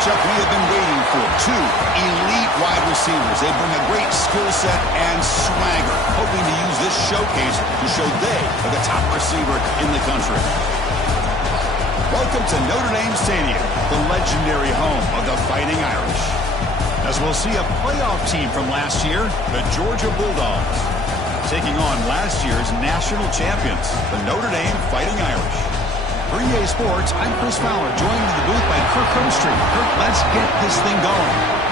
matchup we have been waiting for. Two elite wide receivers. They bring a great skill set and swagger, hoping to use this showcase to show they are the top receiver in the country. Welcome to Notre Dame Stadium, the legendary home of the Fighting Irish. As we'll see a playoff team from last year, the Georgia Bulldogs, taking on last year's national champions, the Notre Dame Fighting Irish. For EA Sports, I'm Chris Fowler, joined in the booth by Kirk Hermstreet. Kirk, let's get this thing going.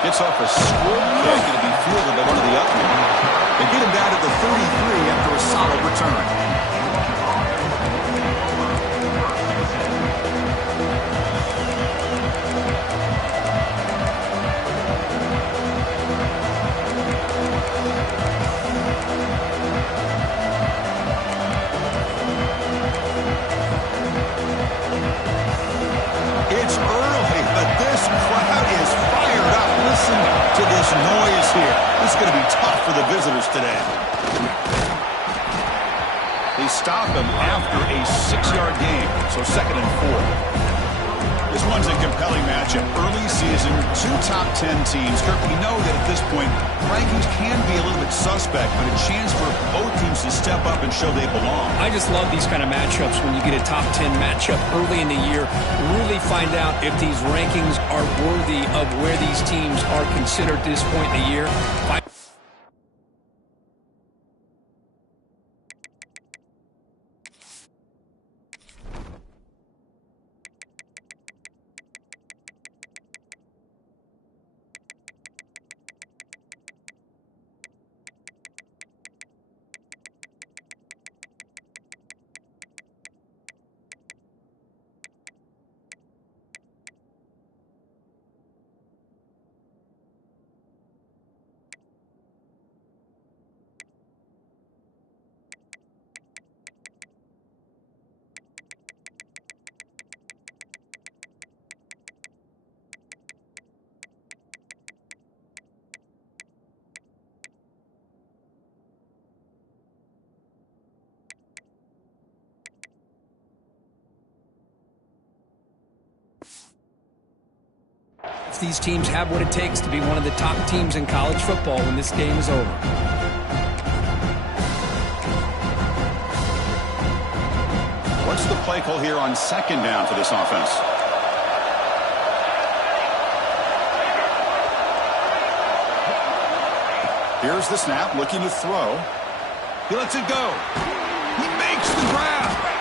Gets off a squib kick, going to be fielded by one of the up men. They get him down to the 33 after a solid return. It's early, but this crowd is fired up. Listen to this noise here. This is going to be tough for the visitors today. They stop him after a 6-yard gain, so 2nd and 4. This one's a compelling matchup. Early season, 2 top 10 teams. Kirk, we know that at this point, rankings can be a little bit suspect, but a chance for both teams to step up and show they belong. I just love these kind of matchups when you get a top 10 matchup early in the year. Really find out if these rankings are worthy of where these teams are considered at this point in the year. These teams have what it takes to be one of the top teams in college football when this game is over. What's the play call here on 2nd down for this offense? Here's the snap, looking to throw. He lets it go. He makes the grab.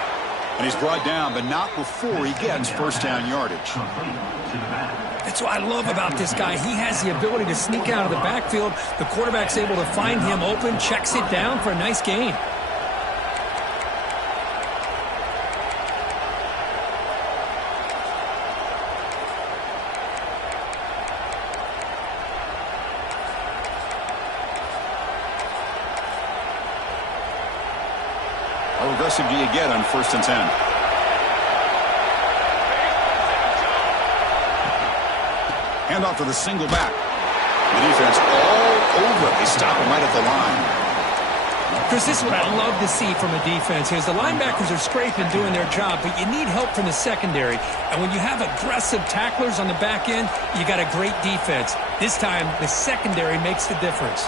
And he's brought down, but not before he gets first down yardage. That's what I love about this guy. He has the ability to sneak out of the backfield. The quarterback's able to find him open, checks it down for a nice gain. How aggressive do you get on 1st and 10? Handoff to the single back. The defense all over. They stop him right at the line. Chris, this is what I love to see from a defense. Is the linebackers are scraping, doing their job, but you need help from the secondary. And when you have aggressive tacklers on the back end, you got a great defense. This time, the secondary makes the difference.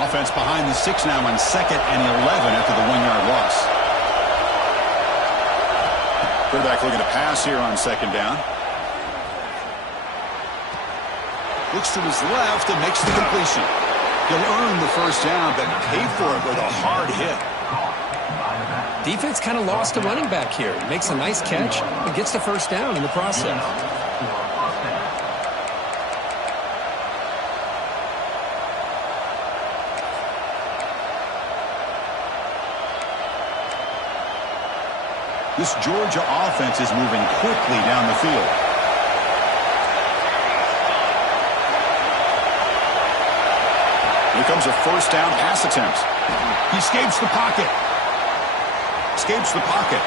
Offense behind the 6 now on 2nd and 11 after the 1-yard loss. Quarterback looking to pass here on 2nd down. Looks to his left and makes the completion. He'll earn the first down, but pay for it with a hard hit. Defense kind of lost a running back here. Makes a nice catch and gets the first down in the process. This Georgia offense is moving quickly down the field. Here comes a first down pass attempt. He escapes the pocket. Escapes the pocket.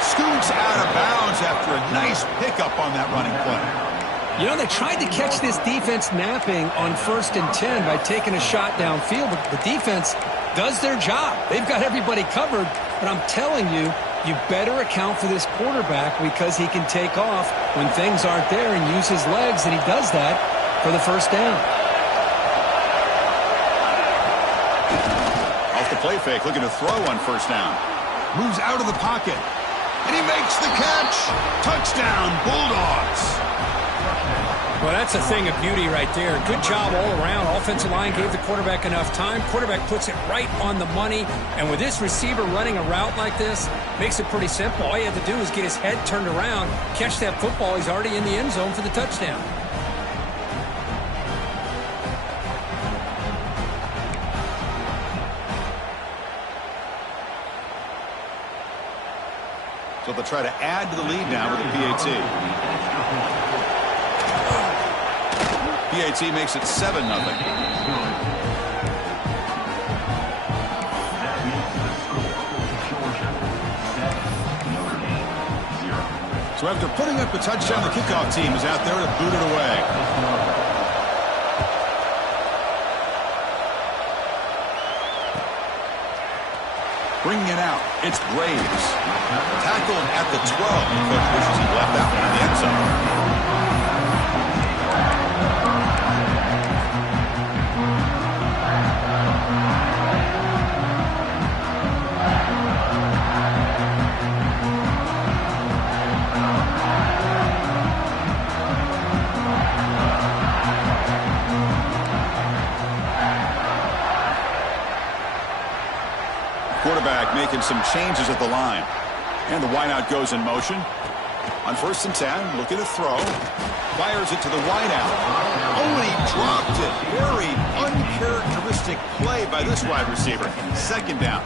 Scoots out of bounds after a nice pickup on that running play. You know, they tried to catch this defense napping on 1st and 10 by taking a shot downfield, but the defense does their job. They've got everybody covered, but I'm telling you, you better account for this quarterback because he can take off when things aren't there and use his legs, and he does that for the first down. Off the play fake, looking to throw on first down. Moves out of the pocket, and he makes the catch. Touchdown, Bulldogs. Well, that's a thing of beauty right there. Good job all around. Offensive line gave the quarterback enough time. Quarterback puts it right on the money. And with this receiver running a route like this, makes it pretty simple. All you have to do is get his head turned around, catch that football. He's already in the end zone for the touchdown. So they'll try to add to the lead now with a PAT. PAT makes it 7-0. So after putting up a touchdown, the kickoff team is out there to boot it away. Bringing it out, it's Graves. Tackled at the 12. Coach wishes he left that one in the end zone. Quarterback making some changes at the line. And the wideout goes in motion. On 1st and 10, looking to throw. Fires it to the wideout. Oh, and he dropped it. Very uncharacteristic play by this wide receiver. 2nd down.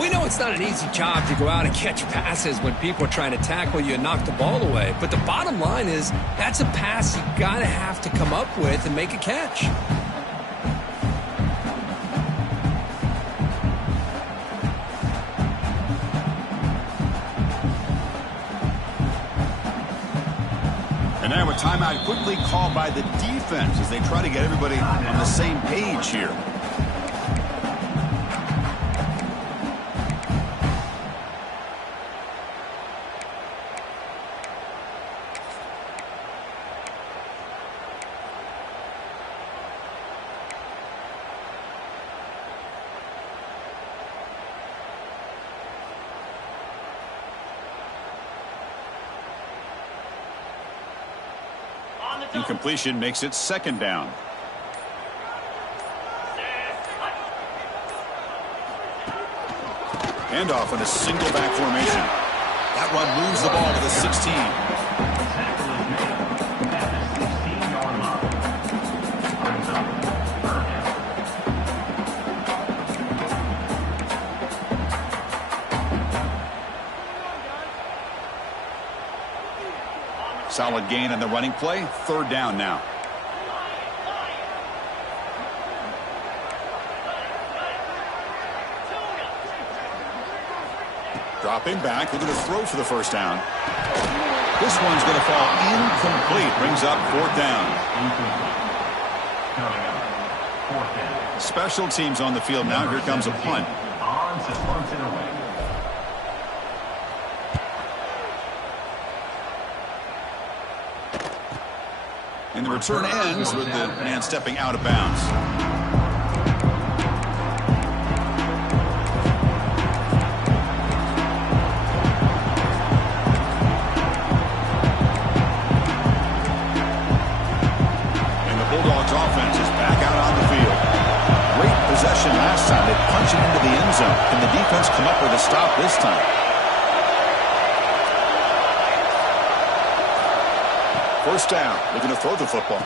We know it's not an easy job to go out and catch passes when people are trying to tackle you and knock the ball away. But the bottom line is that's a pass you got to have to come up with and make a catch. And now a timeout quickly called by the defense as they try to get everybody on the same page here. Incompletion makes it 2nd down. Handoff on a single back formation. That run moves the ball to the 16. Solid gain on the running play. 3rd down now. Dropping back, looking to throw for the first down. This one's going to fall incomplete. Brings up 4th down. Special teams on the field now. Here comes a punt. And the return ends with the man stepping out of bounds. And the Bulldogs offense is back out on the field. Great possession last time. They punch it into the end zone. Can the defense come up with a stop this time? First down, looking to throw the football.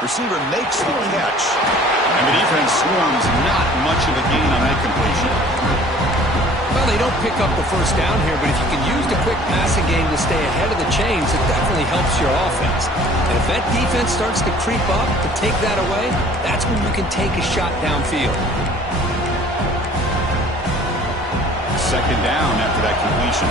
Receiver makes the catch. And the defense swarms. Not much of a gain on that completion. Well, they don't pick up the first down here, but if you can use the quick passing game to stay ahead of the chains, it definitely helps your offense. And if that defense starts to creep up to take that away, that's when you can take a shot downfield. Second down after that completion.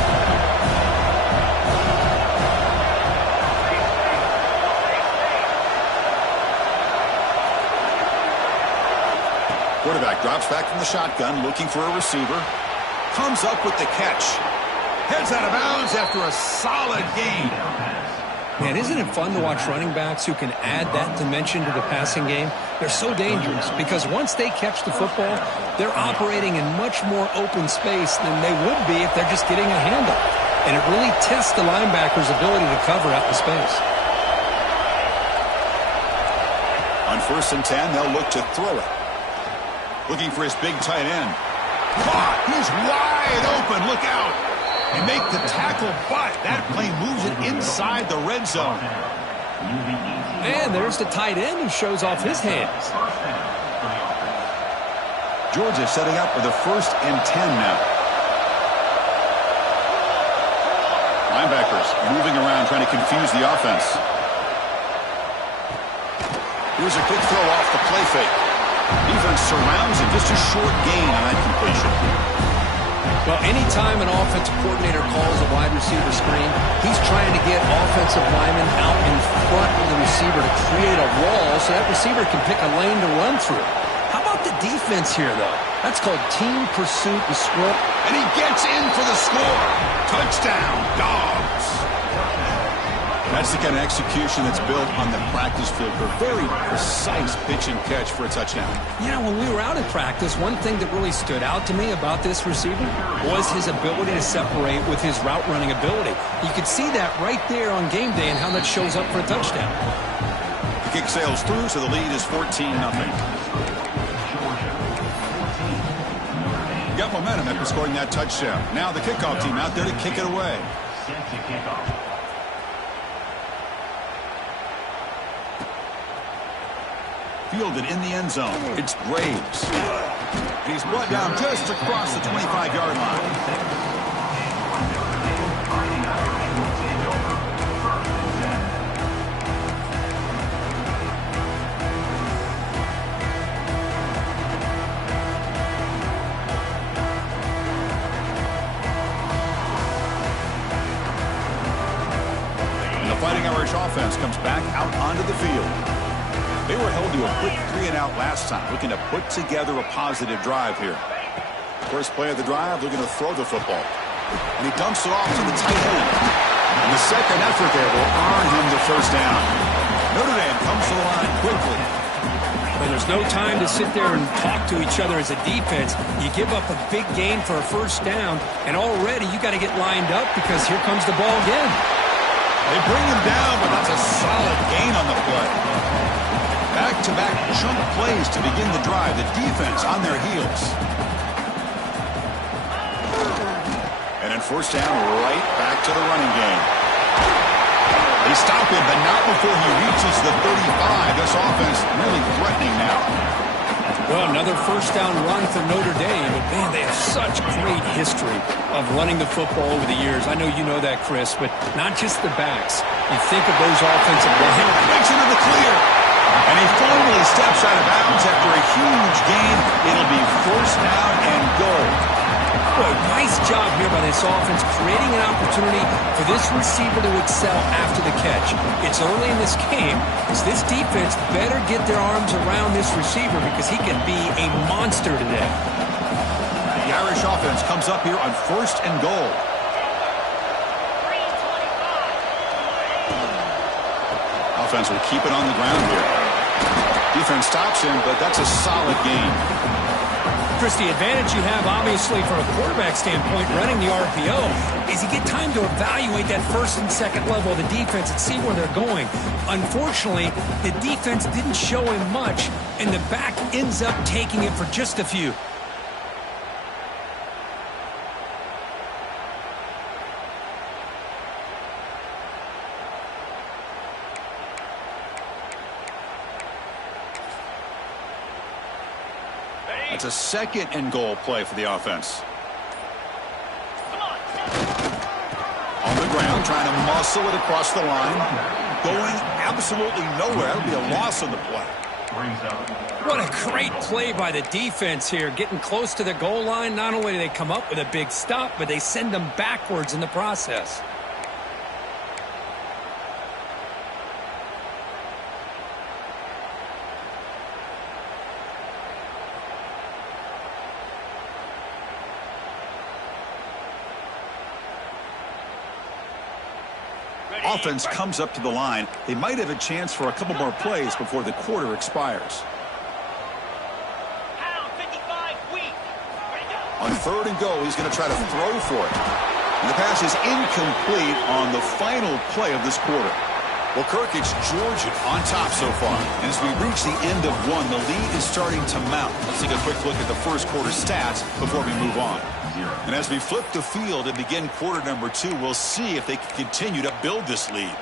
Quarterback drops back from the shotgun, looking for a receiver. Comes up with the catch. Heads out of bounds after a solid gain. Man, isn't it fun to watch running backs who can add that dimension to the passing game? They're so dangerous because once they catch the football, they're operating in much more open space than they would be if they're just getting a handoff. And it really tests the linebacker's ability to cover out the space. On 1st and 10, they'll look to throw it. Looking for his big tight end. Caught! He's wide open. Look out! They make the tackle, but that play moves it inside the red zone. And there's the tight end who shows off his hands. Georgia setting up with a 1st and 10 now. Linebackers moving around, trying to confuse the offense. Here's a quick throw off the play fake. Defense surrounds him. Just a short gain on that completion. Well, anytime an offensive coordinator calls a wide receiver screen, he's trying to get offensive linemen out in front of the receiver to create a wall so that receiver can pick a lane to run through. How about the defense here, though? That's called team pursuit and scrum. And he gets in for the score. Touchdown, Dogs. That's the kind of execution that's built on the practice field for very precise pitch and catch for a touchdown. Yeah, when we were out in practice, one thing that really stood out to me about this receiver was his ability to separate with his route running ability. You could see that right there on game day and how that shows up for a touchdown. The kick sails through, so the lead is 14-0. Got momentum after scoring that touchdown. Now the kickoff team out there to kick it away. Fielded in the end zone. It's Graves. He's brought down just across the 25-yard line. And the Fighting Irish offense comes back out onto the field. They were held to a quick 3-and-out last time, looking to put together a positive drive here. First play of the drive, looking to throw the football. And he dumps it off to the tight end. And the second effort there will earn him the first down. Notre Dame comes to the line quickly. When there's no time to sit there and talk to each other as a defense, you give up a big gain for a first down, and already you got to get lined up because here comes the ball again. They bring him down, but that's a solid gain on the play. Back-to-back chunk plays to begin the drive. The defense on their heels. And then first down, right back to the running game. They stop him, but not before he reaches the 35. This offense really threatening now. Well, another first down run for Notre Dame. But, man, they have such great history of running the football over the years. I know you know that, Chris, but not just the backs. You think of those offensive linemen. Breaks into the clear. And he finally steps out of bounds after a huge gain. It'll be first down and goal. Boy, nice job here by this offense, creating an opportunity for this receiver to excel after the catch. It's early in this game, as this defense better get their arms around this receiver because he can be a monster today. The Irish offense comes up here on first and goal. Offense will keep it on the ground here. Defense stops him, but that's a solid gain. Chris, the advantage you have, obviously, from a quarterback standpoint, running the RPO, is you get time to evaluate that first and second level of the defense and see where they're going. Unfortunately, the defense didn't show him much, and the back ends up taking it for just a few. It's a second and goal play for the offense. On the ground, trying to muscle it across the line. Going absolutely nowhere. That'll be a loss on the play. What a great play by the defense here. Getting close to the goal line, not only do they come up with a big stop, but they send them backwards in the process. Offense comes up to the line. They might have a chance for a couple more plays before the quarter expires. On third and goal, he's going to try to throw for it. And the pass is incomplete on the final play of this quarter. Well, Kirk, it's Georgia on top so far. And as we reach the end of one, the lead is starting to mount. Let's take a quick look at the first quarter stats before we move on. And as we flip the field and begin quarter number 2, we'll see if they can continue to build this lead.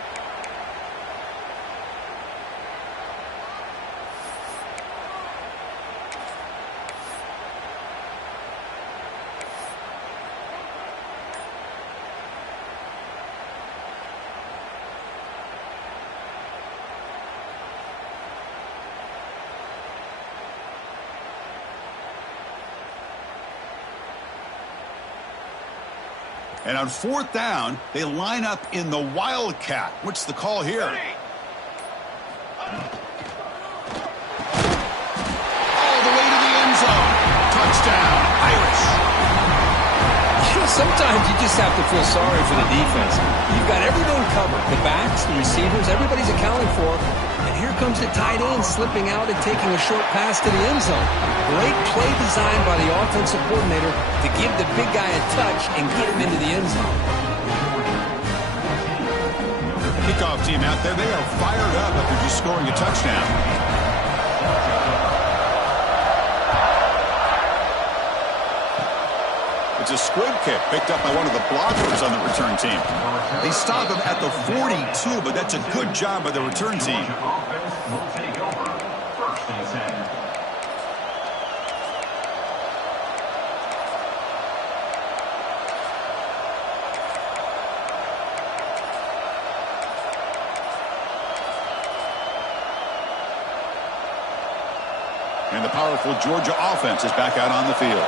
And on fourth down, they line up in the Wildcat. What's the call here? All the way to the end zone. Touchdown, Irish. Sometimes you just have to feel sorry for the defense. You've got everyone covered. The backs, the receivers, everybody's accounted for. And here comes the tight end slipping out and taking a short pass to the end zone. Great play design by the offensive coordinator to give the big guy a touch and get him into the end zone. Kickoff team out there, they are fired up after just scoring a touchdown. It's a squib kick picked up by one of the blockers on the return team. They stop him at the 42, but that's a good job by the return team. And the powerful Georgia offense is back out on the field.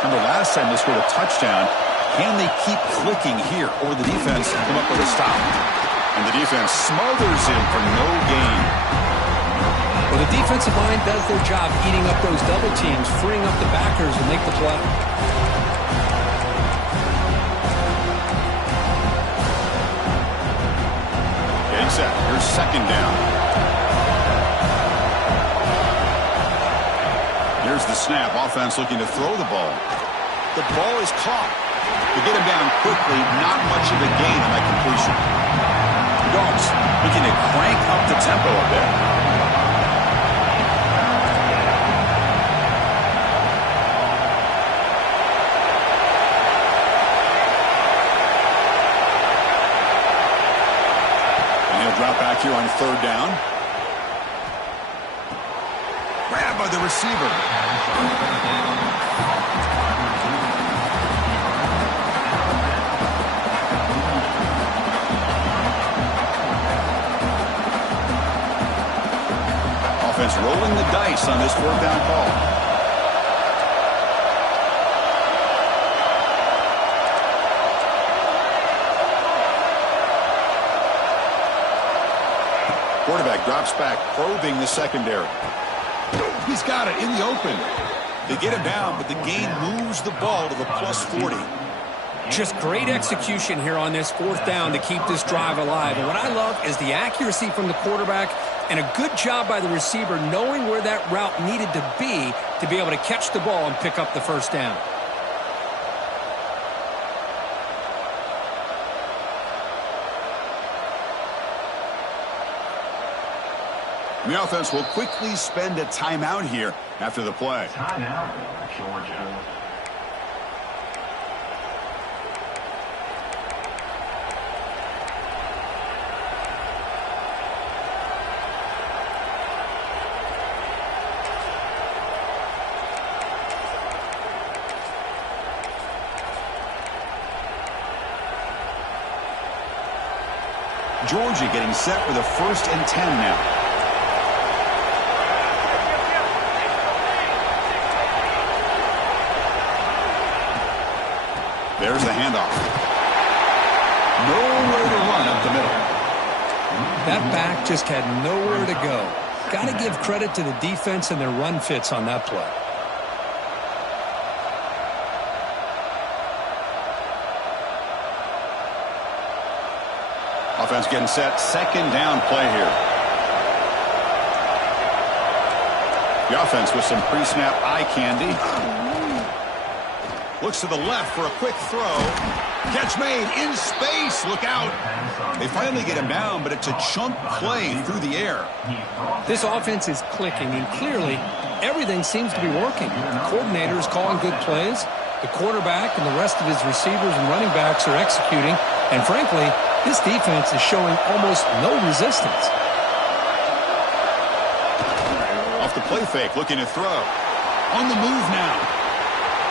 Remember, last time they scored a touchdown. Can they keep clicking here, or the defense come up with a stop? And the defense smothers him for no gain. Well, the defensive line does their job eating up those double teams, freeing up the backers and make the play. Getting set. Here's second down. Here's the snap. Offense looking to throw the ball. The ball is caught. To get him down quickly, not much of a gain on that completion. The Dogs looking to crank up the tempo a bit. And he'll drop back here on third down. Grabbed by the receiver. Offense rolling the dice on this fourth down call. Quarterback drops back, probing the secondary. He's got it in the open. They get him down, but the gain moves the ball to the plus 40. Just great execution here on this fourth down to keep this drive alive. And what I love is the accuracy from the quarterback and a good job by the receiver knowing where that route needed to be to be able to catch the ball and pick up the first down. The offense will quickly spend a timeout here after the play. Timeout, Georgia. Georgia getting set with a 1st and 10 now. There's the handoff. Nowhere to run up the middle. That back just had nowhere to go. Got to give credit to the defense and their run fits on that play. Offense getting set. 2nd down play here. The offense with some pre-snap eye candy. Looks to the left for a quick throw. Catch made in space. Look out. They finally get him down, but it's a chunk play through the air. This offense is clicking, and clearly everything seems to be working. The coordinator is calling good plays. The quarterback and the rest of his receivers and running backs are executing. And frankly, this defense is showing almost no resistance. Off the play fake, looking to throw. On the move now.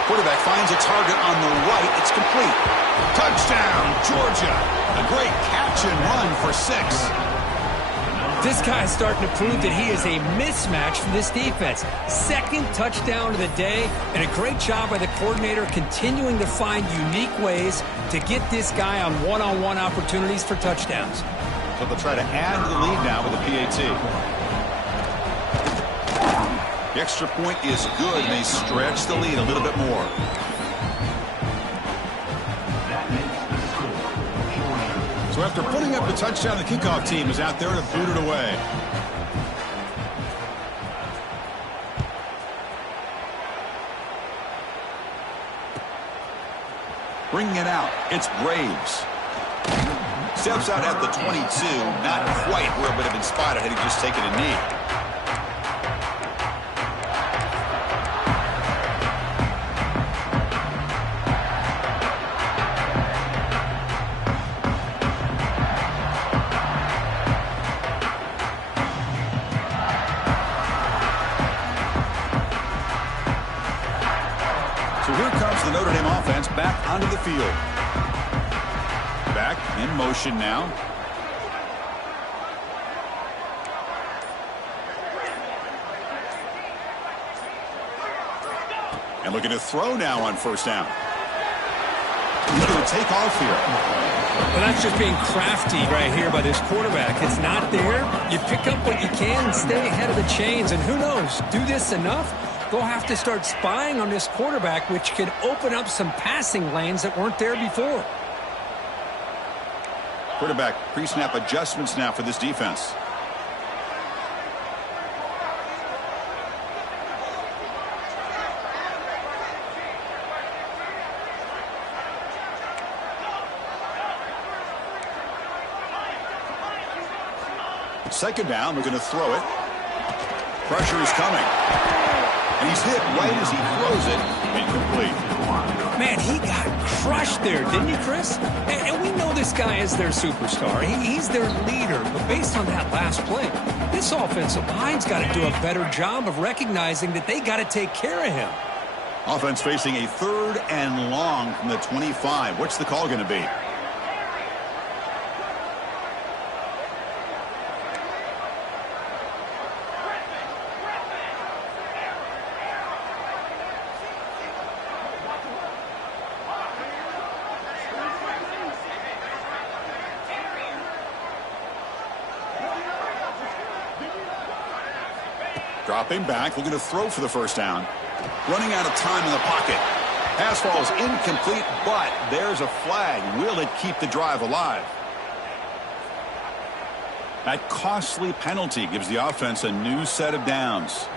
Quarterback finds a target on the right. It's complete. Touchdown, Georgia. A great catch and run for 6. This guy's starting to prove that he is a mismatch for this defense. 2nd touchdown of the day, and a great job by the coordinator continuing to find unique ways to get this guy on one-on-one opportunities for touchdowns. So they'll try to add to the lead now with a PAT. The extra point is good, and they stretch the lead a little bit more. So after putting up the touchdown, the kickoff team is out there to boot it away. Bringing it out, it's Braves. Steps out at the 22, not quite where it would have been spotted had he just taken a knee. Back onto the field. Back in motion now. And looking to throw now on 1st down. He's going to take off here. Well, that's just being crafty right here by this quarterback. It's not there. You pick up what you can and stay ahead of the chains. And who knows, do this enough, they'll have to start spying on this quarterback, which can open up some passing lanes that weren't there before. Quarterback pre-snap adjustments now for this defense. Second down, they're going to throw it. Pressure is coming. And he's hit right as he throws it. Incomplete. Man, he got crushed there, didn't he, Chris? And we know this guy is their superstar. He's their leader. But based on that last play, this offensive line's got to do a better job of recognizing that they got to take care of him. Offense facing a 3rd and long from the 25. What's the call going to be? Dropping back, looking to throw for the 1st down. Running out of time in the pocket. Pass falls incomplete, but there's a flag. Will it keep the drive alive? That costly penalty gives the offense a new set of downs.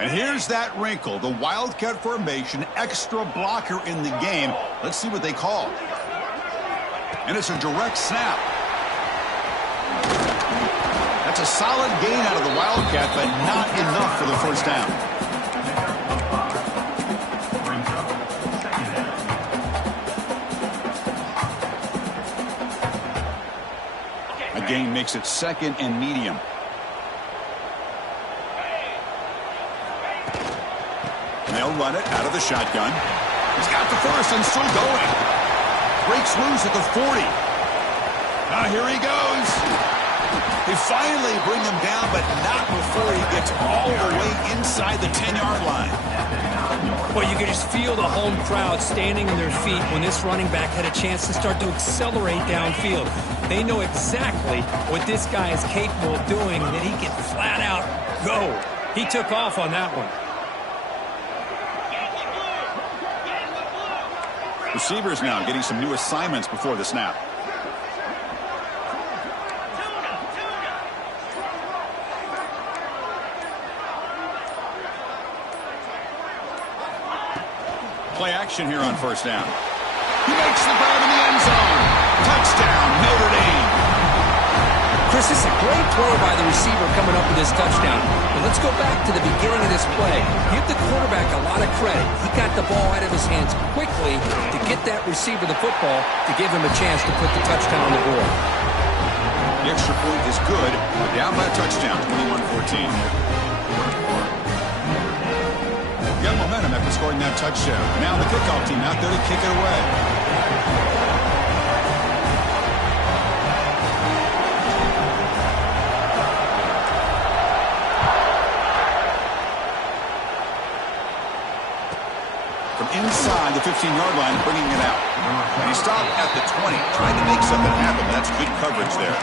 And here's that wrinkle, the Wildcat formation, extra blocker in the game. Let's see what they call. And it's a direct snap. That's a solid gain out of the Wildcat, but not enough for the first down. A gain makes it 2nd and medium. And they'll run it out of the shotgun. He's got the first and still going. Breaks loose at the 40. Now here he goes. They finally bring him down, but not before he gets all the way inside the 10-yard line. Well, you can just feel the home crowd standing on their feet when this running back had a chance to start to accelerate downfield. They know exactly what this guy is capable of doing, that he can flat out go. He took off on that one. Receivers now getting some new assignments before the snap. Play action here on first down. He makes the grab in the end zone. Touchdown, Notre Dame. Chris, this is a great play by the receiver coming up with this touchdown. But let's go back to the beginning of this play. Give the quarterback a lot of credit. He got the ball out of his hands quickly to get that receiver the football to give him a chance to put the touchdown on the board. The extra point is good. We're down by a touchdown, 21-14. Got momentum after scoring that touchdown. Now the kickoff team out there to kick it away. From inside the 15-yard line, bringing it out. And he stopped at the 20, trying to make something happen, but that's good coverage there.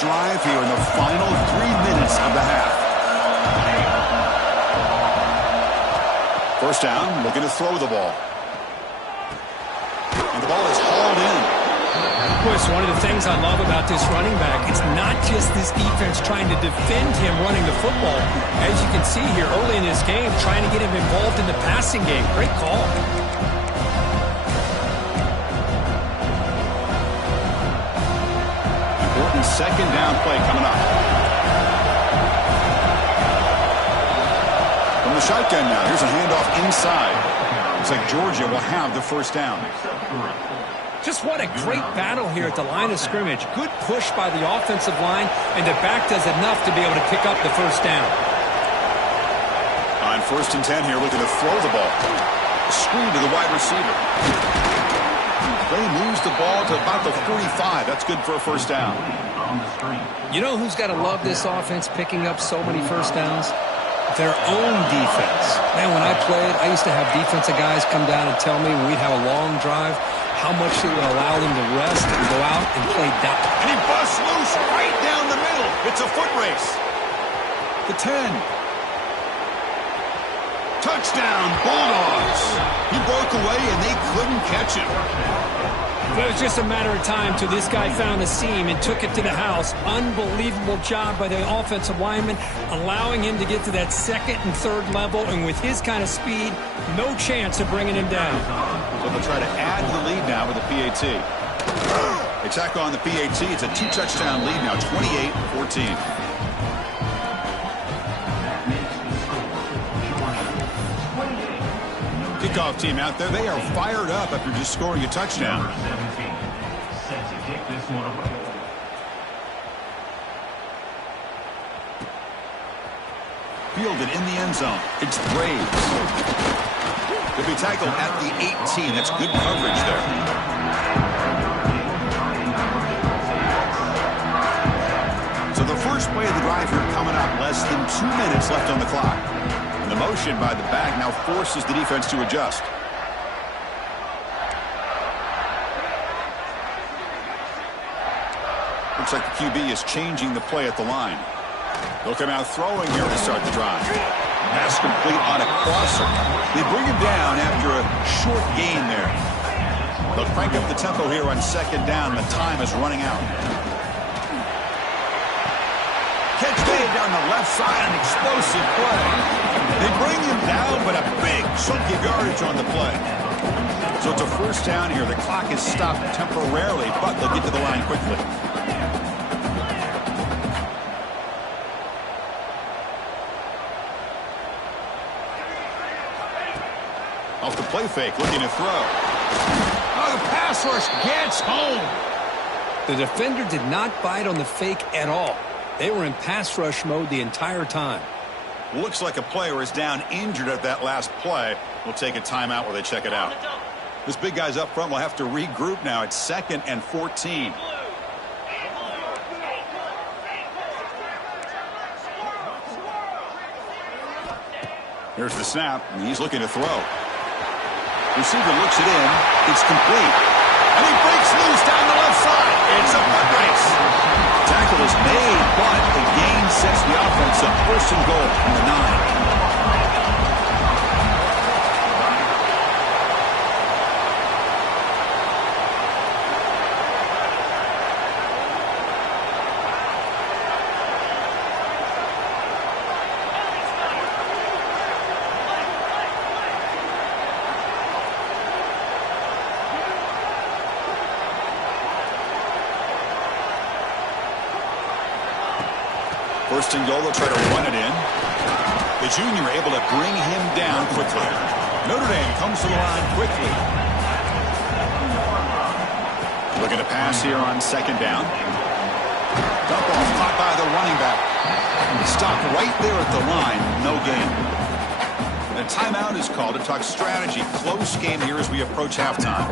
Drive here in the final 3 minutes of the half. First down, looking to throw the ball. And the ball is hauled in. Of course, one of the things I love about this running back, it's not just this defense trying to defend him running the football. As you can see here early in this game, trying to get him involved in the passing game. Great call. Second down play coming up. From the shotgun now, here's a handoff inside. Looks like Georgia will have the first down. Just what a great battle here at the line of scrimmage. Good push by the offensive line, and the back does enough to be able to pick up the first down. On 1st and 10 here, looking to throw the ball. Screen to the wide receiver. They moves the ball to about the 45. That's good for a first down. You know who's got to love this offense picking up so many first downs? Their own defense. Man, when I played, I used to have defensive guys come down and tell me when we'd have a long drive how much it would allow them to rest and go out and play down. And he busts loose right down the middle. It's a foot race. The 10. Touchdown, Bulldogs. He broke away and they couldn't catch him. But it was just a matter of time till this guy found a seam and took it to the house. Unbelievable job by the offensive lineman, allowing him to get to that 2nd and 3rd level. And with his kind of speed, no chance of bringing him down. So they'll try to add to the lead now with the PAT. They tack on the PAT. It's a 2-touchdown lead now, 28-14. Kickoff team out there. They are fired up after just scoring a touchdown. Fielded in the end zone. It's Braves. He'll be tackled at the 18. That's good coverage there. So the first play of the drive here coming up. Less than 2 minutes left on the clock. The motion by the back now forces the defense to adjust. Looks like the QB is changing the play at the line. They'll come out throwing here to start the drive. Pass complete on a crosser. They bring him down after a short gain there. They'll crank up the tempo here on second down. The time is running out. Catch made down the left side, an explosive play. They bring him down, but a big chunk of yardage on the play. So it's a first down here. The clock is stopped temporarily, but they'll get to the line quickly. Off the play fake, looking to throw. Oh, the pass rush gets home. The defender did not bite on the fake at all. They were in pass rush mode the entire time. Looks like a player is down injured at that last play. We'll take a timeout while they check it out. This big guy's up front will have to regroup now. It's 2nd and 14. Here's the snap, and he's looking to throw. Receiver looks it in. It's complete. And he breaks loose down the left side. It's a foot race. Tackle is made, but the gain sets the offense up. 1st and goal from the 9. First and goal, they'll try to run it in. The junior able to bring him down quickly. Notre Dame comes to the line quickly. Looking to pass here on 2nd down. Dump off caught by the running back. Stopped right there at the line. No gain. And a timeout is called to talk strategy. Close game here as we approach halftime.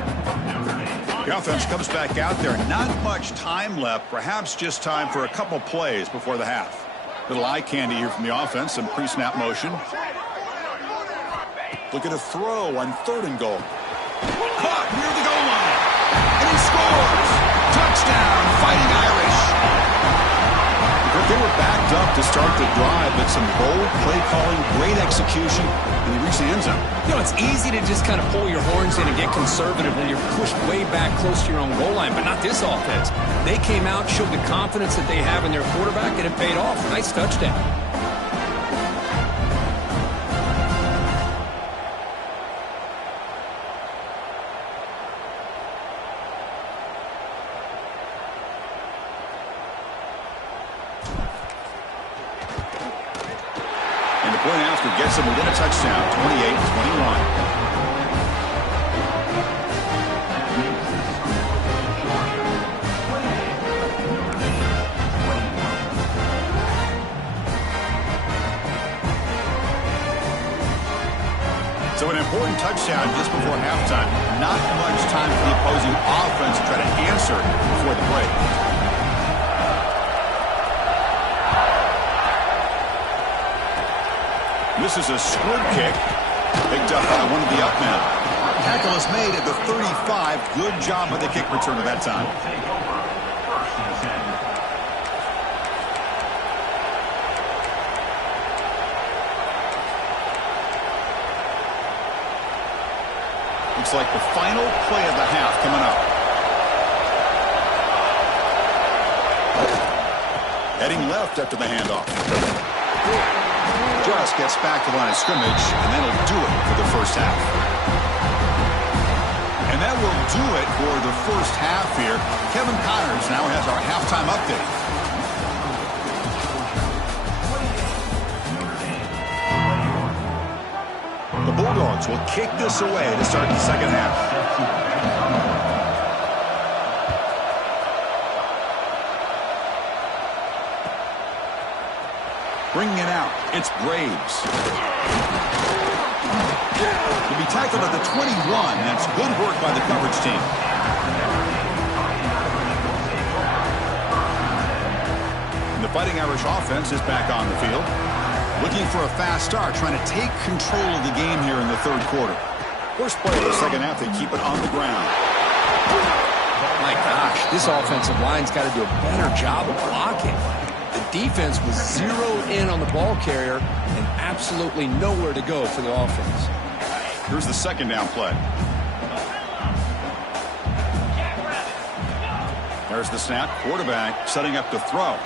The offense comes back out there. Not much time left. Perhaps just time for a couple plays before the half. Little eye candy here from the offense. Some pre-snap motion. Looking to throw on 3rd and goal. Caught near the goal line. And he scores. Touchdown, Fighting Irish. They were backed up to start the drive, but some bold play calling, great execution, and they reached the end zone. You know, it's easy to just kind of pull your horns in and get conservative when you're pushed way back close to your own goal line, but not this offense. They came out, showed the confidence that they have in their quarterback, and it paid off. Nice touchdown. Point after gets him within a touchdown, 28-21. So an important touchdown just before halftime. Not much time for the opposing offense to try to answer before the break. This is a squib kick. Picked up by one of the up men. Tackle is made at the 35. Good job by the kick returner that time. Looks like the final play of the half coming up. Heading left after the handoff. Just gets back to the line of scrimmage, and that'll do it for the first half. And that will do it for the first half here. Kevin Connors now has our halftime update. The Bulldogs will kick this away to start the second half. Bringing it out, it's Braves. He'll be tackled at the 21. That's good work by the coverage team. And the Fighting Irish offense is back on the field. Looking for a fast start, trying to take control of the game here in the 3rd quarter. First play of the second half, they keep it on the ground. My gosh, this offensive line's got to do a better job of blocking. The defense was zeroed in on the ball carrier and absolutely nowhere to go for the offense. Here's the second down play. There's the snap. Quarterback setting up to throw.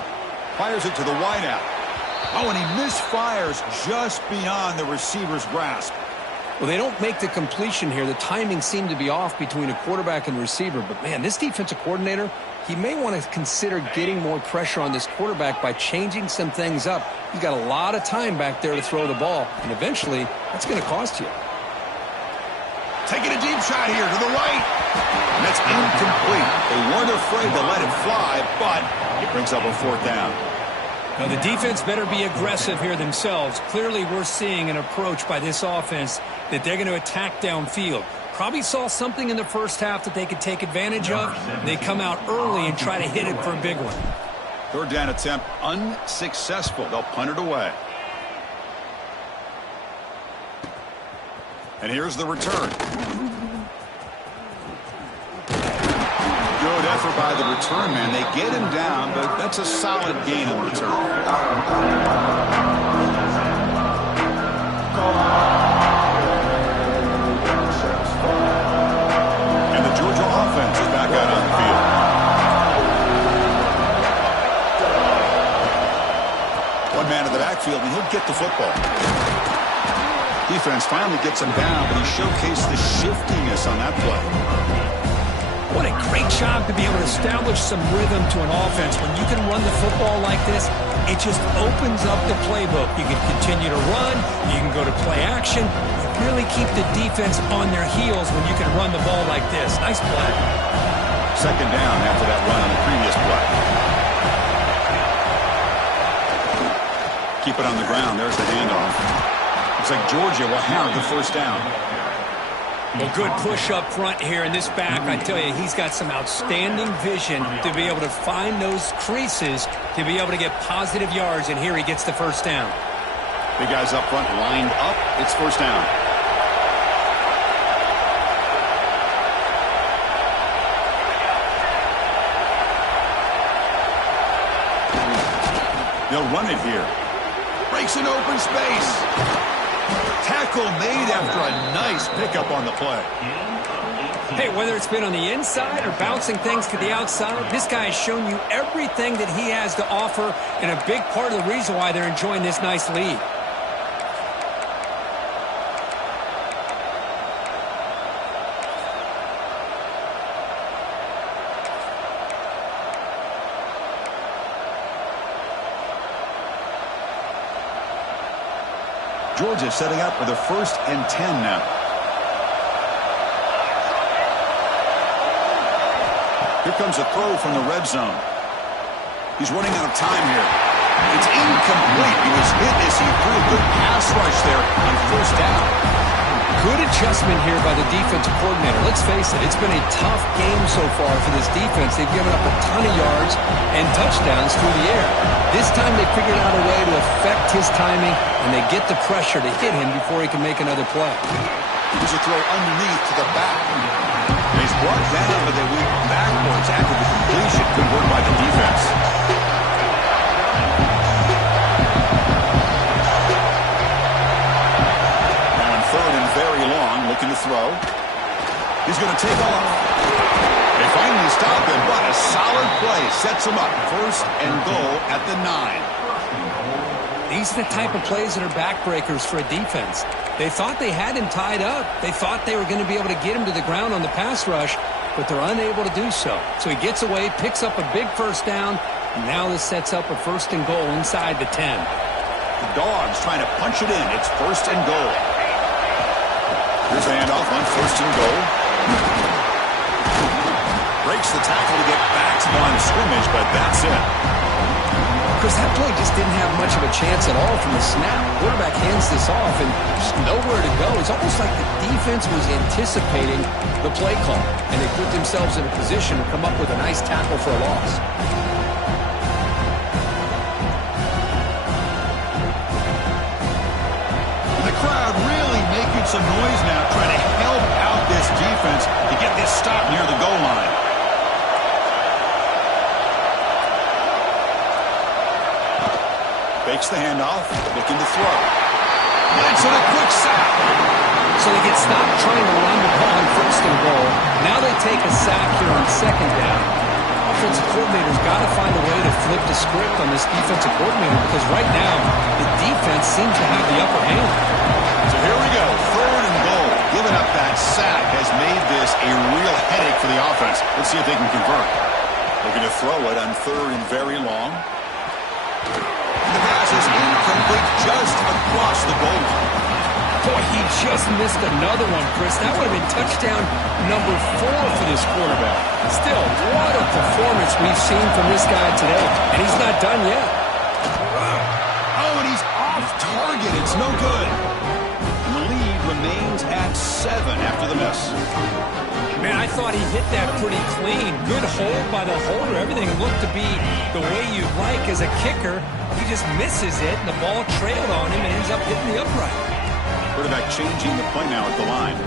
Fires it to the wideout. Oh, and he misfires just beyond the receiver's grasp. Well, they don't make the completion here. The timing seemed to be off between a quarterback and receiver. But, man, this defensive coordinator, he may want to consider getting more pressure on this quarterback by changing some things up. He's got a lot of time back there to throw the ball. And eventually, that's going to cost you. Taking a deep shot here to the right. And that's incomplete. They weren't afraid to let it fly, but it brings up a fourth down. Now, the defense better be aggressive here themselves. Clearly, we're seeing an approach by this offense that they're going to attack downfield. Probably saw something in the first half that they could take advantage of. They come out early and try to hit it for a big one. Third down attempt unsuccessful. They'll punt it away. And here's the return. Good effort by the return man. They get him down, but that's a solid gain in return. And the Georgia offense is back out on the field. One man in the backfield, and he'll get the football. Defense finally gets him down, but he showcased the shiftiness on that play. What a great job to be able to establish some rhythm to an offense. When you can run the football like this, it just opens up the playbook. You can continue to run. You can go to play action. You really keep the defense on their heels when you can run the ball like this. Nice play. Second down after that run on the previous play. Keep it on the ground. There's the handoff. Looks like Georgia will have the first down. Well, good push up front here in this back. I tell you, he's got some outstanding vision to be able to find those creases to be able to get positive yards, and here he gets the first down. Big guys up front lined up. It's first down. They'll run it here. Breaks an open space. Tackle made after a nice pickup on the play. Hey, whether it's been on the inside or bouncing things to the outside, this guy has shown you everything that he has to offer, and a big part of the reason why they're enjoying this nice lead. Georgia setting up for the 1st and 10 now. Here comes a throw from the red zone. He's running out of time here. It's incomplete. He was hit as he threw a good pass rush there on first down. Good adjustment here by the defensive coordinator. Let's face it, it's been a tough game so far for this defense. They've given up a ton of yards and touchdowns through the air. This time they figured out a way to affect his timing, and they get the pressure to hit him before he can make another play. Here's a throw underneath to the back. And he's brought down, but they went backwards after the completion. Good work by the defense. Now on 3rd and very long, looking to throw. He's going to take off. They finally stop him, but a solid play sets him up. 1st and goal at the 9. These are the type of plays that are backbreakers for a defense. They thought they had him tied up. They thought they were going to be able to get him to the ground on the pass rush, but they're unable to do so. So he gets away, picks up a big first down, and now this sets up a 1st and goal inside the 10. The Dogs trying to punch it in. It's 1st and goal. Here's the handoff on 1st and goal. Breaks the tackle to get back to the line of scrimmage, but that's it. Because that play just didn't have much of a chance at all from the snap. Quarterback hands this off, and just nowhere to go. It's almost like the defense was anticipating the play call, and they put themselves in a position to come up with a nice tackle for a loss. The crowd really making some noise now, trying to help out this defense to get this stop near the goal line. Fakes the handoff, looking to throw. Blitz and a quick sack. So they get stopped trying to run the ball on first and goal. Now they take a sack here on second down. Offensive coordinator's got to find a way to flip the script on this defensive coordinator because right now the defense seems to have the upper hand. So here we go, third and goal. Giving up that sack has made this a real headache for the offense. Let's see if they can convert. Looking to throw it on third and very long. The pass is incomplete just across the goal line. Boy, he just missed another one, Chris. That would have been touchdown number 4 for this quarterback. Still, what a performance we've seen from this guy today. And he's not done yet. Oh, and he's off target. It's no good. And the lead remains at 7 after the miss. Man, I thought he hit that pretty clean. Good hold by the holder. Everything looked to be the way you'd like as a kicker. He just misses it, and the ball trailed on him and ends up hitting the upright. Quarterback changing the play now at the line.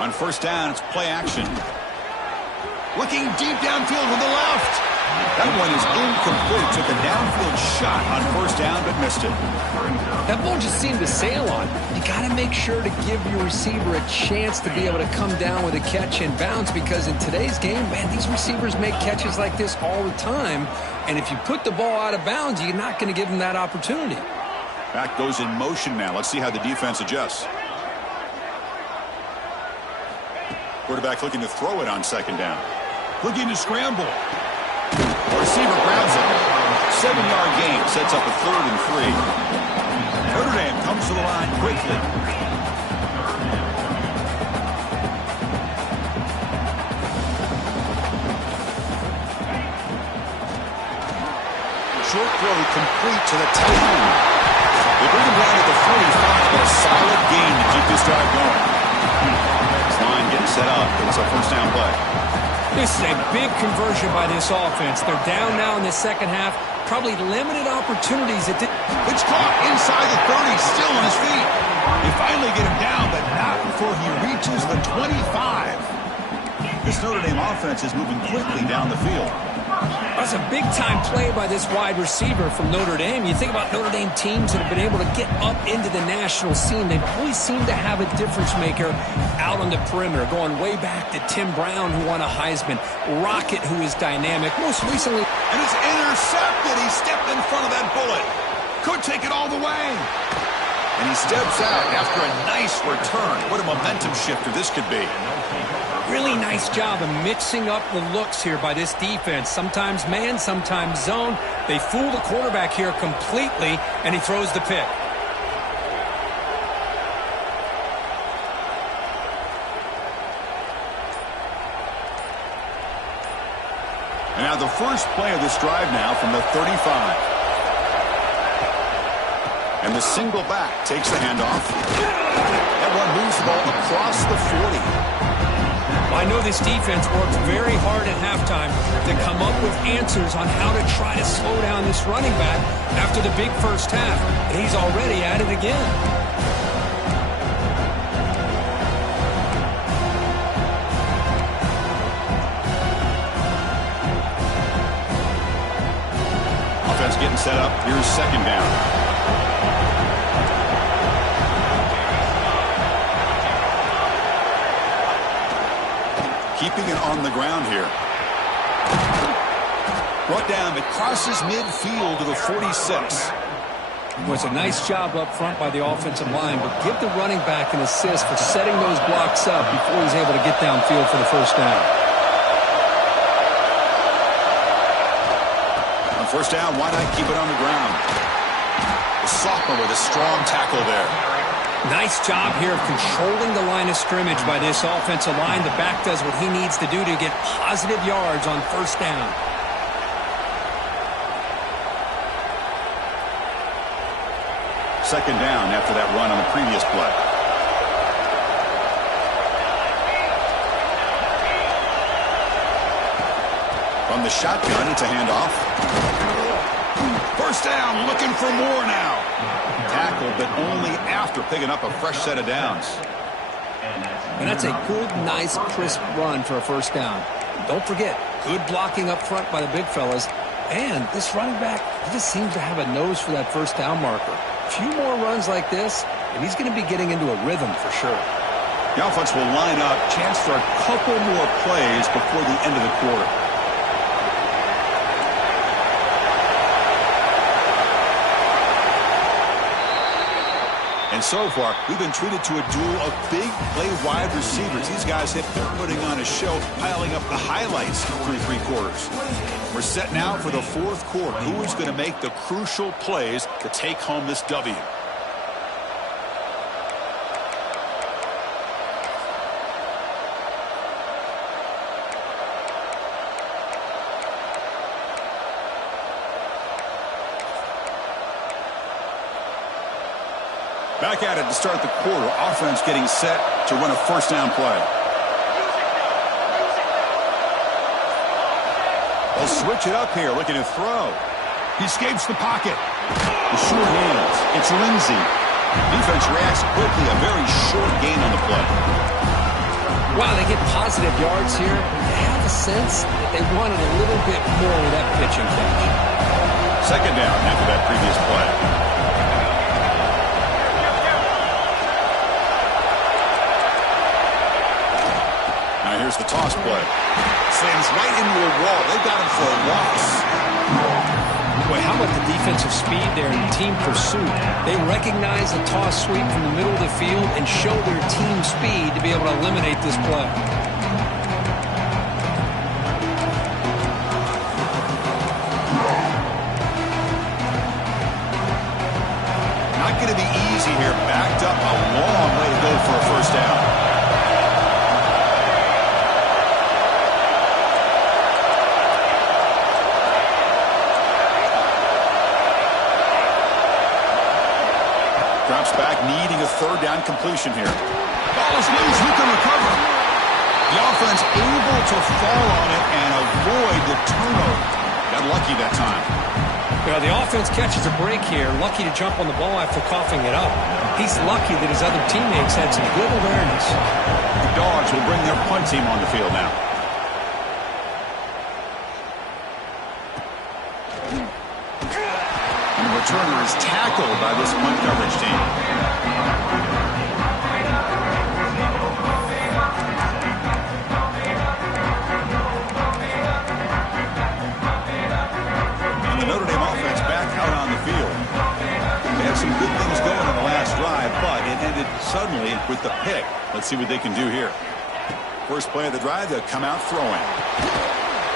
On first down, it's play action. Looking deep downfield to the left. That one is incomplete. Took a downfield shot on first down, but missed it. That ball just seemed to sail on. You got to make sure to give your receiver a chance to be able to come down with a catch and bounce because in today's game, man, these receivers make catches like this all the time. And if you put the ball out of bounds, you're not going to give them that opportunity. Back goes in motion now. Let's see how the defense adjusts. Quarterback looking to throw it on second down. Looking to scramble. The receiver grabs it. 7-yard gain sets up a 3rd and 3. Notre Dame comes to the line quickly. Short throw complete to the tight end. They bring him down at the 45, but a solid gain to keep this drive going. This line getting set up. It's a first down play. This is a big conversion by this offense. They're down now in the second half. Probably limited opportunities. It's caught inside the 30, still on his feet. They finally get him down, but not before he reaches the 25. This Notre Dame offense is moving quickly down the field. That's a big-time play by this wide receiver from Notre Dame. You think about Notre Dame teams that have been able to get up into the national scene. They always seem to have a difference maker out on the perimeter, going way back to Tim Brown, who won a Heisman, Rocket, who is dynamic. Most recently... And it's intercepted. He stepped in front of that bullet. Could take it all the way. And he steps out after a nice return. What a momentum shifter this could be. Really nice job of mixing up the looks here by this defense. Sometimes man, sometimes zone. They fool the quarterback here completely, and he throws the pick. And now the first play of this drive now from the 35. And the single back takes the handoff. That one moves the ball across the 40. I know this defense worked very hard at halftime to come up with answers on how to try to slow down this running back after the big first half. And he's already at it again. Offense getting set up. Here's second down. Keeping it on the ground here. Brought down, it crosses midfield to the 46. It was a nice job up front by the offensive line, but give the running back an assist for setting those blocks up before he's able to get downfield for the first down. On first down, why not keep it on the ground? The sophomore with a strong tackle there. Nice job here of controlling the line of scrimmage by this offensive line. The back does what he needs to do to get positive yards on first down. Second down after that run on the previous play. From the shotgun, it's a handoff. First down, looking for more now. Tackled, but only after picking up a fresh set of downs. And that's a good, nice, crisp run for a first down. Don't forget, good blocking up front by the big fellas. And this running back, he just seems to have a nose for that first down marker. A few more runs like this, and he's going to be getting into a rhythm for sure. The offense will line up. Chance for a couple more plays before the end of the quarter. And so far, we've been treated to a duel of big play wide receivers. These guys have been putting on a show, piling up the highlights through three quarters. We're set now for the fourth quarter. Who is going to make the crucial plays to take home this W? Back at it to start the quarter. Offense getting set to run a first down play. They'll switch it up here, looking to throw. He escapes the pocket. The short hands. It's Lindsey. Defense reacts quickly. A very short gain on the play. Wow, they get positive yards here. They have a sense that they wanted a little bit more with that pitching catch. Second down after that previous play. Here's the toss play. Slams right into a wall. They've got him for a loss. Boy, how about the defensive speed there in team pursuit? They recognize a toss sweep from the middle of the field and show their team speed to be able to eliminate this play. Not going to be easy here. Backed up a long way to go for a first down. Drops back, needing a third down completion here. Ball is loose. Who can recover? The offense able to fall on it and avoid the turnover. Got lucky that time. Well, the offense catches a break here. Lucky to jump on the ball after coughing it up. He's lucky that his other teammates had some good awareness. The Dogs will bring their punt team on the field now. Returner is tackled by this punt coverage team. And the Notre Dame offense back out on the field. They had some good things going on the last drive, but it ended suddenly with the pick. Let's see what they can do here. First play of the drive, they'll come out throwing.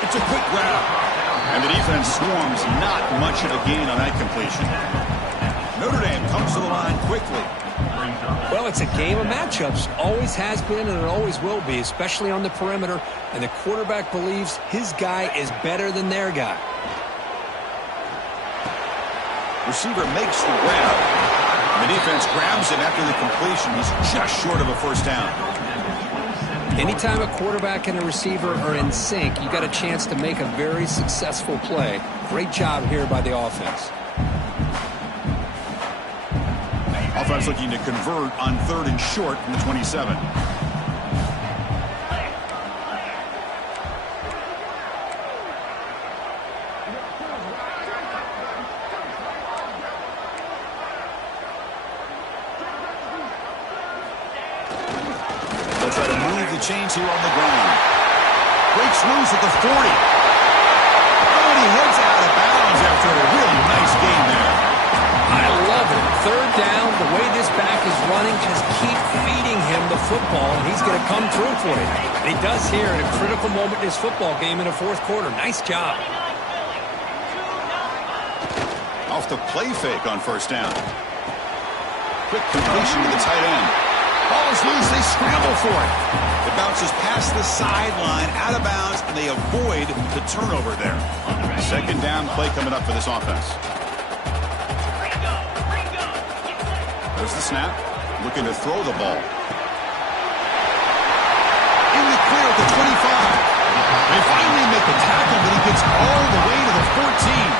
It's a quick grab. And the defense swarms, not much of a gain on that completion. Notre Dame comes to the line quickly. Well, it's a game of matchups. Always has been and it always will be, especially on the perimeter. And the quarterback believes his guy is better than their guy. Receiver makes the grab. The defense grabs him after the completion. He's just short of a first down. Anytime a quarterback and a receiver are in sync, you got a chance to make a very successful play. Great job here by the offense. Offense looking to convert on third and short from the 27. They'll try to move the chains here on the ground. Breaks loose at the 40. And he heads out of bounds after a really nice game there. I love it. Third down, the way this back is running, just keep feeding him the football, and he's going to come through for you. And he does here at a critical moment in his football game in the fourth quarter. Nice job. Off the play fake on first down. Quick completion to the tight end. Ball is loose. They scramble for it. It bounces past the sideline, out of bounds, and they avoid the turnover there. Second down play coming up for this offense. There's the snap. Looking to throw the ball. In the clear at the 25. They finally make the tackle, but he gets all the way to the 14.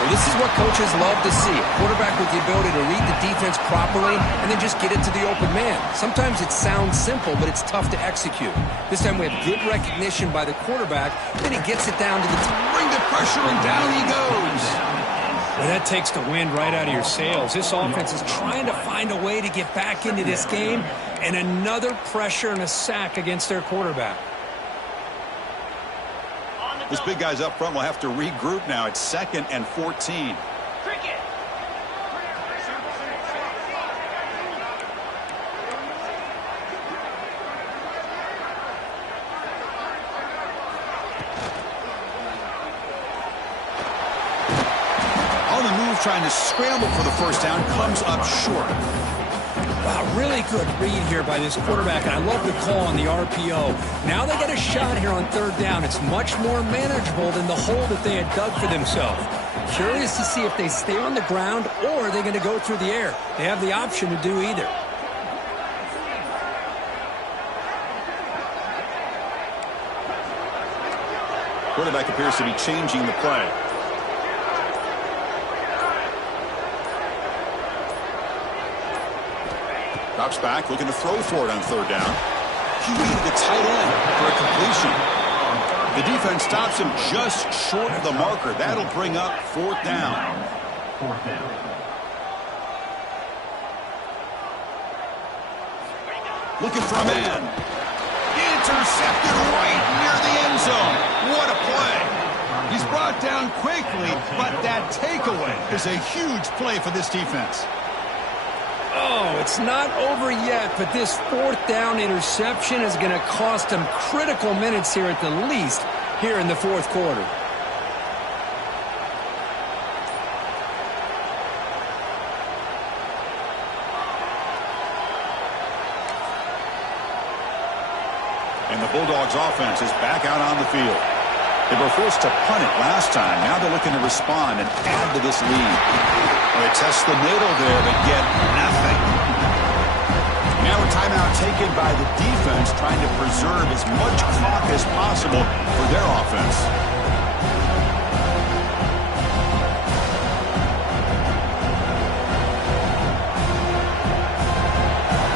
The Well, this is what coaches love to see. A quarterback with the ability to read the defense properly and then just get it to the open man. Sometimes it sounds simple, but it's tough to execute. This time we have good recognition by the quarterback, then he gets it down to the Bring the pressure, and down he goes. Well, that takes the wind right out of your sails. This offense is trying to find a way to get back into this game, and another pressure and a sack against their quarterback. This big guy's up front will have to regroup now. It's 2nd and 14. On the move, trying to scramble for the first down, comes up short. Wow, really good read here by this quarterback, and I love the call on the RPO. Now they get a shot here on 3rd down. It's much more manageable than the hole that they had dug for themselves. Curious to see if they stay on the ground or they're going to go through the air. They have the option to do either. Quarterback appears to be changing the play. Drops back, looking to throw for it on 3rd down. QB to the tight end for a completion. The defense stops him just short of the marker. That'll bring up 4th down. 4th down. Looking for a man. Intercepted right near the end zone. What a play. He's brought down quickly, but that takeaway is a huge play for this defense. Oh, it's not over yet, but this 4th down interception is going to cost them critical minutes here at the least here in the 4th quarter. And the Bulldogs offense is back out on the field. They were forced to punt it last time. Now they're looking to respond and add to this lead. They test the middle there, but get nothing. Now a timeout taken by the defense, trying to preserve as much clock as possible for their offense.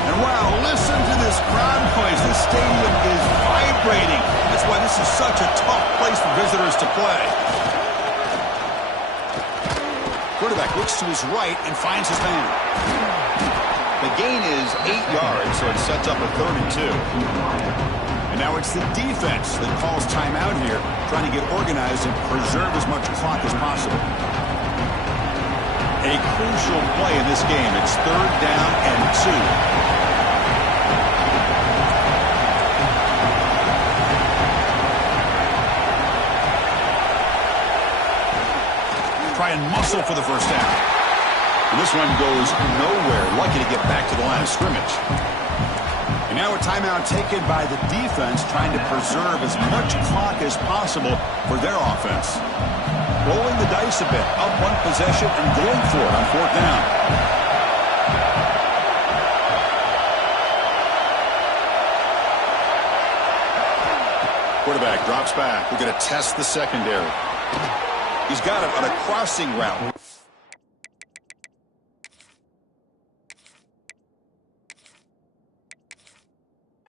And wow, listen to this crowd noise. This stadium is vibrating. That's why this is such a tough place for visitors to play. Quarterback looks to his right and finds his man. The gain is 8 yards, so it sets up a 3rd and 2. And now it's the defense that calls timeout here, trying to get organized and preserve as much clock as possible. A crucial play in this game. It's 3rd down and 2. Try and muscle for the first down. And this one goes nowhere. Lucky to get back to the line of scrimmage. And now a timeout taken by the defense, trying to preserve as much clock as possible for their offense. Rolling the dice a bit, up one possession and going for it on 4th down. Quarterback drops back. We're going to test the secondary. He's got it on a crossing route.